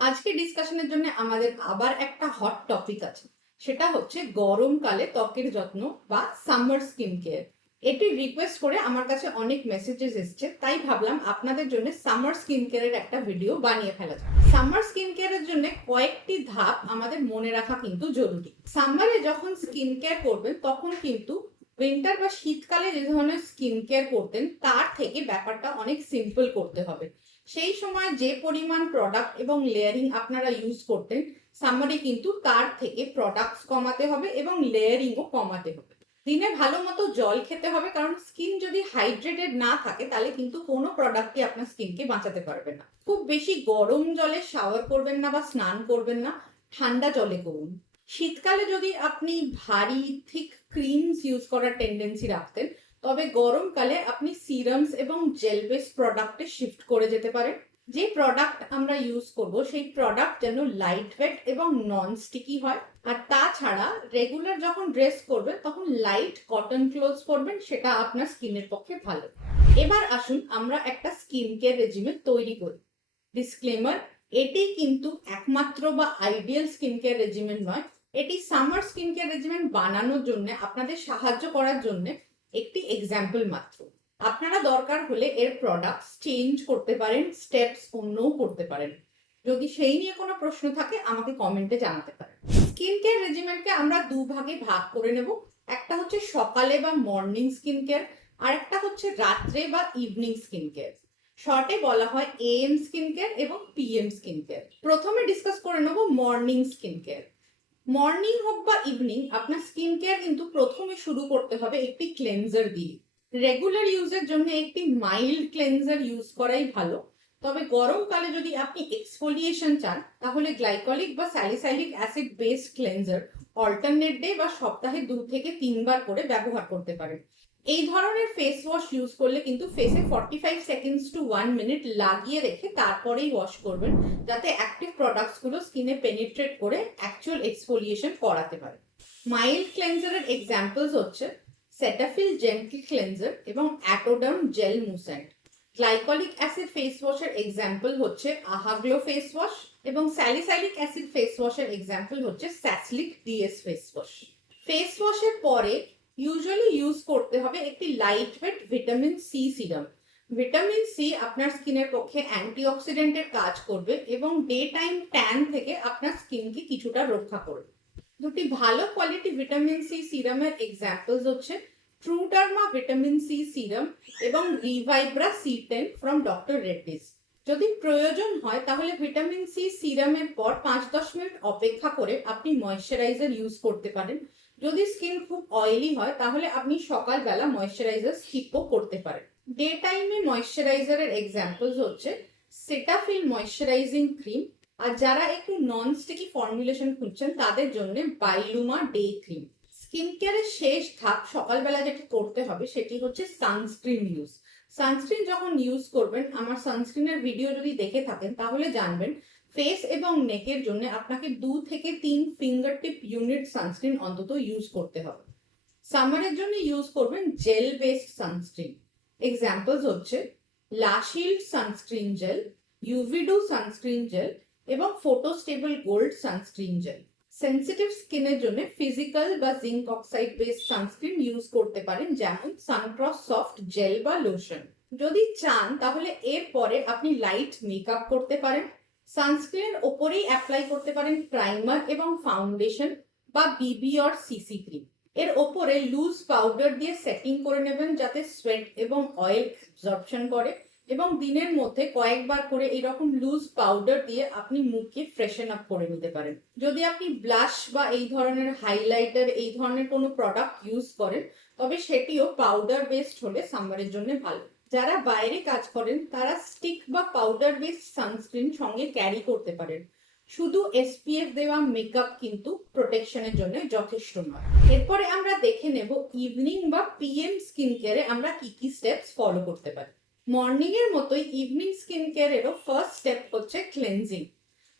আজকে ডিসকাশনের জন্য আমাদের আবার একটা হট টপিক আছে, সেটা হচ্ছে গরমকালে ত্বকের যত্ন বা সামার স্কিন কেয়ার। এটি রিকোয়েস্ট করে আমার কাছে অনেক মেসেজেস এসছে, তাই ভাবলাম আপনাদের জন্য সামার স্কিন কেয়ারের একটা ভিডিও বানিয়ে ফেলা যায়। সামার স্কিন কেয়ারের জন্য কয়েকটি ধাপ আমাদের মনে রাখা কিন্তু জরুরি। সামারে যখন স্কিন কেয়ার করবেন তখন কিন্তু উইন্টার বা শীতকালে যে ধরনের স্কিন কেয়ার করতেন তার থেকে ব্যাপারটা অনেক সিম্পল করতে হবে। সেই সময় যে পরিমাণ প্রোডাক্ট এবং লেয়ারিং আপনারা ইউজ করতেন, সামারে কিন্তু তার থেকে প্রোডাক্টস কমাতে হবে এবং লেয়ারিংও কমাতে হবে। দিনে ভালো মতো জল খেতে হবে, কারণ স্কিন যদি হাইড্রেটেড না থাকে তাহলে কিন্তু কোনো প্রোডাক্টই আপনার স্কিনকে বাঁচাতে পারবে না। খুব বেশি গরম জলে শাওয়ার করবেন না বা স্নান করবেন না, ঠান্ডা জলে করুন। শীতকালে যদি আপনি ভারী থিক ক্রিমস ইউজ করার টেন্ডেন্সি রাখতেন, তবে গরমকালে আপনি সিরামস এবং জেল বেস প্রোডাক্টে শিফট করে যেতে পারেন। যে প্রোডাক্ট আমরা ইউজ করব সেই প্রোডাক্ট যেন লাইট ওয়েট এবং নন স্টিকি হয়। আর তাছাড়া রেগুলার যখন ড্রেস করবেন তখন লাইট কটন ক্লোথস পরবেন, সেটা আপনার স্কিনের পক্ষে ভালো। এবার আসুন আমরা একটা স্কিন কেয়ার রেজিমেন তৈরি করি। ডিসক্লেমার, এটি কিন্তু একমাত্র বা আইডিয়াল স্কিন কেয়ার রেজিমেন নয়। এটি সামার স্কিন কেয়ার রেজিমেন বানানোর জন্য আপনাদের সাহায্য করার জন্য একটি এক্সাম্পল মাত্র। আপনারা দরকার হলে এর প্রোডাক্টস চেঞ্জ করতে পারেন, স্টেপস অন্যও করতে পারেন। যদি সেই নিয়ে কোনো প্রশ্ন থাকে আমাকে কমেন্টে জানাতে পারেন। স্কিন কেয়ার রেজিমেন্টকে আমরা দুভাগে ভাগ করে নেব। একটা হচ্ছে সকালে বা মর্নিং স্কিন কেয়ার, আর একটা হচ্ছে রাত্রে বা ইভিনিং স্কিন কেয়ার। শর্টে বলা হয় এএম স্কিন কেয়ার এবং পিএম স্কিন কেয়ার। প্রথমে ডিসকাস করে নেব মর্নিং স্কিন কেয়ার। মর্নিং হোক বা ইভিনিং, আপনার স্কিন কেয়ার কিন্তু প্রথমে শুরু করতে হবে একটি ক্লেনজার দিয়ে। রেগুলার ইউজের জন্য একটি মাইল্ড ক্লেনজার ইউজ করাই ভালো। তবে গরমকালে যদি আপনি এক্সফোলিয়েশন চান, তাহলে গ্লাইকলিক বা salicylic acid based cleanser alternate day বা সপ্তাহে 2 থেকে 3 বার করে ব্যবহার করতে পারেন। এই ধরনের ফেস ওয়াশ ইউজ করলে কিন্তু ফেসে 45 সেকেন্ডস টু 1 মিনিট লাগিয়ে রেখে তারপরেই ওয়াশ করবেন, যাতে অ্যাক্টিভ প্রোডাক্টসগুলো স্কিনে পেনিট্রেট করে অ্যাকচুয়াল এক্সফোলিয়েশন করাতে পারে। মাইল্ড ক্লেনজারের এক্সাম্পলস হচ্ছে সেটাফিল জেন্টল ক্লেনজার এবং Atoderm gel moussant. Glycolic acid face ওয়াশের এক্সাম্পল হচ্ছে আহাগ্লো ফেস ওয়াশ এবং স্যালিসাইলিক অ্যাসিড ফেস ওয়াশের এক্সাম্পল হচ্ছে Saslic DS face wash. Face ওয়াশের পরে ইউজুয়ালি ইউজ করতে হবে একটি light weight vitamin C serum. Vitamin C আপনার স্কিনের পক্ষে অ্যান্টিঅক্সিডেন্টের কাজ করবে এবং ডে টাইম ট্যান থেকে আপনার স্কিনকে কিছুটা রক্ষা করবে। দুটি ভালো কোয়ালিটি ভিটামিন সি সিরামের এক্সাম্পলস হচ্ছে ট্রুডার্মা ভিটামিন সি সিরাম এবং রিভাইব্রা C10 ফ্রম ডক্টর রেড্ডিস। যদি প্রয়োজন হয় তাহলে ভিটামিন সি সিরামের পর 5-10 মিনিট অপেক্ষা করে আপনি ময়শ্চারাইজার ইউজ করতে পারেন। যদি স্কিন খুব অয়েলি হয় তাহলে আপনি সকালবেলা ময়শ্চারাইজার স্কিপও করতে পারেন। ডে টাইমে ময়শ্চারাইজারের এক্সাম্পলস হচ্ছে সেটাফিল ময়শ্চারাইজিং ক্রিম, আর যারা একটু নন স্টিকি ফর্মুলেশন খুঁজছেন তাদের জন্য বাইলুমা ডে ক্রিম। স্কিন কেয়ারের শেষ ধাপ সকালবেলা যেটি করতে হবে সেটি হচ্ছে সানস্ক্রিন ইউজ। সানস্ক্রিন যখন ইউজ করবেন, আমার সানস্ক্রিনের ভিডিও যদি দেখে থাকেন তাহলে জানবেন ফেস এবং নেকের জন্য আপনাকে 2 থেকে 3 ফিঙ্গার টিপ ইউনিট সানস্ক্রিন অন্তত ইউজ করতে হবে। সামারের জন্য ইউজ করবেন জেল বেসড সানস্ক্রিন। এক্সাম্পলস হচ্ছে লাশিল্ড সানস্ক্রিন জেল, ইউভিডু সানস্ক্রিন জেল এবং photostable gold sunscreen gel. Sensitive স্কিনের জন্য ফিজিক্যাল বা zinc oxide based sunscreen use করতে পারেন, যেমন সানক্রস সফট জেল বা লোশন। যদি চান তাহলে এরপরে আপনি লাইট মেকআপ করতে পারেন। সানস্ক্রিনের ওপরেই অ্যাপ্লাই করতে পারেন প্রাইমার এবং ফাউন্ডেশন বা বিবি অর সিসি ক্রিম। এর ওপরে লুজ পাউডার দিয়ে সেটিং করে নেবেন যাতে সোয়েট এবং অয়েল অ্যাবজর্পশন করে, এবং দিনের মধ্যে কয়েকবার করে এরকম লুজ পাউডার দিয়ে আপনি মুখকে ফ্রেশন আপ করে নিতে পারেন। যদি আপনি ব্লাশ বা এই ধরনের হাইলাইটার এই ধরনের কোনো প্রোডাক্ট ইউজ করেন তবে সেটিও পাউডার বেসড হলে সামারের জন্য ভালো। যারা বাইরে কাজ করেন তারা স্টিক বা পাউডার বেসড সানস্ক্রিন সঙ্গে ক্যারি করতে পারেন। শুধু এসপিএফ দেওয়া মেকআপ কিন্তু প্রোটেকশনের জন্য যথেষ্ট নয়। এরপরে আমরা দেখে নেব ইভিনিং বা পিএম স্কিন কেয়ারে আমরা কি কি স্টেপস ফলো করতে পারি। মর্নিং এর মতোই ইভিনিং স্কিন কেয়ারেরও ফার্স্ট স্টেপ হচ্ছে ক্লেনজিং।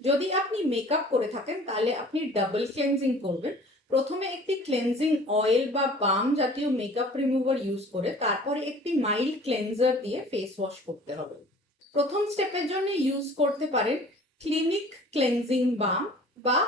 যদি আপনি মেকআপ করে থাকেন তাহলে আপনি ডাবল ক্লেনজিং করবেন। প্রথমে একটি ক্লেনজিং অয়েল বা বাম জাতীয় মেকআপ রিমুভার ইউজ করে তারপরে একটি মাইল্ড ক্লেনজার দিয়ে ফেস ওয়াশ করতে হবে। প্রথম স্টেপের জন্য ইউজ করতে পারেন ক্লিনিক ক্লেনজিং বাম বা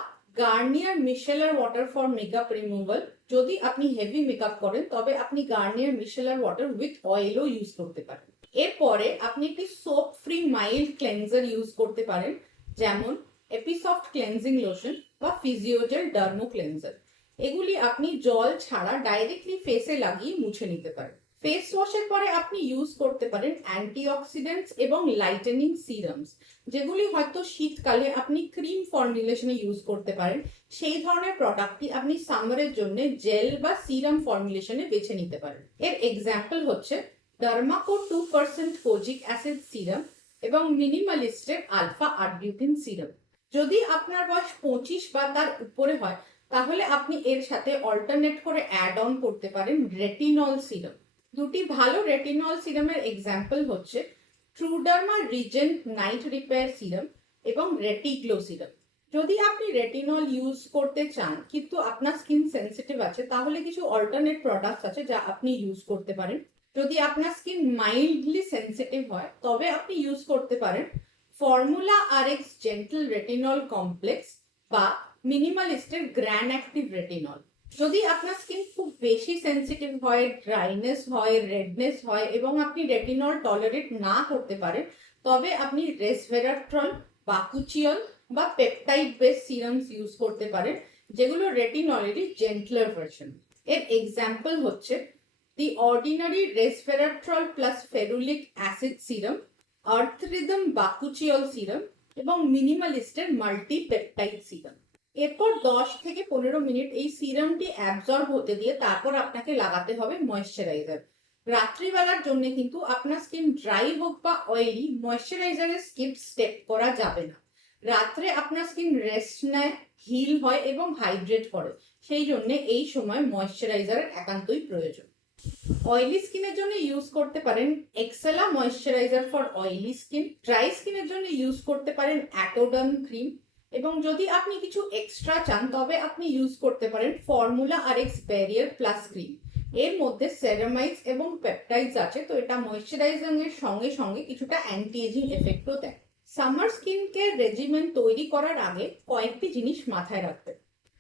Garnier micellar water for makeup removal. যদি আপনি হেভি মেকআপ করেন তবে আপনি গার্নিয়ার মিশেলার ওয়াটার উইথ অয়েলও ইউজ করতে পারেন। এরপরে আপনি একটি soap free mild cleanser use করতে পারেন, যেমন এপিসফট ক্লেনজিং লোশন বা ফিজিওজেল ডার্মো ক্লেনজার। এগুলি আপনি জল ছাড়া ডাইরেক্টলি ফেসে লাগিয়ে মুছে নিতে পারেন। ফেস ওয়াশের পরে আপনি ইউজ করতে পারেন অ্যান্টিঅক্সিডেন্টস এবং লাইটেনিং সিরামস, যেগুলি হয়তো শীতকালে আপনি ক্রিম ফর্মুলেশনে ইউজ করতে পারেন। সেই ধরনের প্রোডাক্টটি আপনি সামারের জন্য জেল বা সিরাম ফর্মুলেশনে বেছে নিতে পারেন। এর এক্সাম্পল হচ্ছে ডার্মাকো 2% কোজিক অ্যাসিড সিরাম এবং মিনিমালিস্টের আলফা আরবিউটিন সিরাম। যদি আপনার বয়স 25 বা তার উপরে হয় তাহলে আপনি এর সাথে অল্টারনেট করে অ্যাড অন করতে পারেন রেটিনল সিরাম। দুটি ভালো রেটিনল সিরামের এক্সাম্পল হচ্ছে ট্রুডার্মা রিজেন্ট নাইট রিপেয়ার সিরাম এবং রেটিগ্লো সিরাম। যদি আপনি রেটিনল ইউজ করতে চান কিন্তু আপনার স্কিন সেনসিটিভ আছে তাহলে কিছু অল্টারনেট প্রোডাক্টস আছে যা আপনি ইউজ করতে পারেন। যদি আপনার স্কিন মাইল্ডলি সেনসিটিভ হয় তবে আপনি ইউজ করতে পারেন formula RX gentle retinol complex বা মিনিমালিস্টের গ্র্যান অ্যাক্টিভ রেটিনল। যদি আপনার স্কিন খুব বেশি সেনসিটিভ হয়, ড্রাইনেস হয়, রেডনেস হয় এবং আপনি রেটিনল টলারেট না করতে পারেন তবে আপনি রেসভেরাট্রল, বাকুচিয়ল বা পেপটাইড বেস সিরামস ইউজ করতে পারেন, যেগুলো রেটিনলেরই জেন্টলার ভার্সন। এর এক্সাম্পল হচ্ছে the Ordinary resveratrol plus ferulic acid serum, Earth Rhythm bakuchiol serum এবং মিনিমালিস্টের মাল্টি পেপটাইড সিরাম। এরপর 10 থেকে 15 মিনিট এই সিরামটি অ্যাবজর্ব হতে দিয়ে তারপর আপনাকে লাগাতে হবে ময়েশ্চারাইজার। রাত্রিবেলার জন্য কিন্তু আপনার স্কিন ড্রাই হোক বা অয়েলি, ময়েশ্চারাইজারের স্টেপ করা যাবে না। রাত্রে আপনার স্কিন রেস্ট নেয়, হিল হয় এবং হাইড্রেট করে, সেই জন্য এই সময় ময়েশ্চারাইজারের একান্তই প্রয়োজন। অয়েলি স্কিনের জন্য ইউজ করতে পারেন Axela moisturiser for oily skin. Dry স্কিনের জন্য ইউজ করতে পারেন অ্যাটোডার্ম ক্রিম এবং যদি আপনি কিছু এক্সট্রা চান তবে আপনি ইউজ করতে পারেন formula RX barrier plus cream. এর মধ্যে সেরামাইডস এবং পেপটাইডস আছে, তো এটা ময়েশ্চারাইজিং এর সঙ্গে সঙ্গে কিছুটা অ্যান্টি এজিং এফেক্টও দেয়। সামার স্কিন কেয়ার রেজিমেন তৈরি করার আগে কয়েকটি জিনিস মাথায় রাখবেন।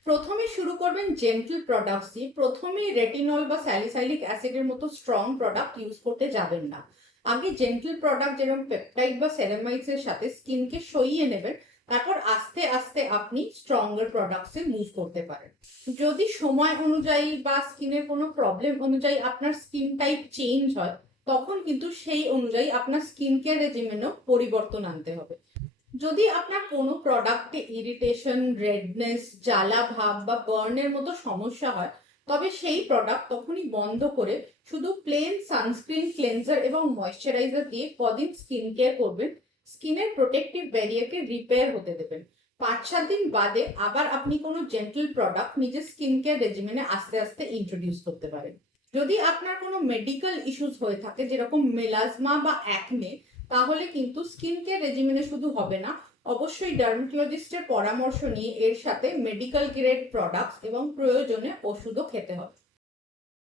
প্রথমে শুরু করবেন জেন্টল প্রোডাক্টস দিয়ে। প্রথমেই রেটিনল বা স্যালিসাইলিক অ্যাসিডের মতো স্ট্রং প্রোডাক্ট ইউজ করতে যাবেন না। আগে জেন্টল প্রোডাক্ট যেরকম পেপটাইড বা সেরামাইডস এর সাথে স্কিনকে সইয়ে নেবেন, তারপর আস্তে আস্তে আপনি স্ট্রঙ্গার প্রোডাক্টসে মুভ করতে পারেন। যদি সময় অনুযায়ী বা স্কিনের কোনো প্রবলেম অনুযায়ী আপনার স্কিন টাইপ চেঞ্জ হয় তখন কিন্তু সেই অনুযায়ী আপনার স্কিন কেয়ার রেজিমেনও পরিবর্তন আনতে হবে। যদি আপনার কোনো প্রোডাক্টে ইরিটেশন, রেডনেস, জ্বালা ভাব বা বার্নের মতো সমস্যা হয় তবে সেই প্রোডাক্ট তখনই বন্ধ করে শুধু প্লেন সানস্ক্রিন, ক্লেনজার এবং ময়েশ্চারাইজার দিয়ে কদিন স্কিন কেয়ার করবেন। স্কিনের প্রোটেক্টিভ ব্যারিয়ারকে রিপেয়ার হতে দেবেন। 5-7 দিন বাদে আবার আপনি কোনো জেন্টল প্রোডাক্ট নিজের স্কিন কেয়ার রেজিমেনে আস্তে আস্তে ইন্ট্রোডিউস করতে পারেন। যদি আপনার কোনো মেডিকেল ইস্যুস হয়ে থাকে যেরকম মেলাজমা বা অ্যাকনে, তাহলে কিন্তু স্কিন কেয়ার রেজিমেনে শুধু হবে না, অবশ্যই ডার্মাটোলজিস্টের পরামর্শ নিয়ে এর সাথে মেডিকেল গ্রেড প্রোডাক্টস এবং প্রয়োজনে ওষুধও খেতে হবে।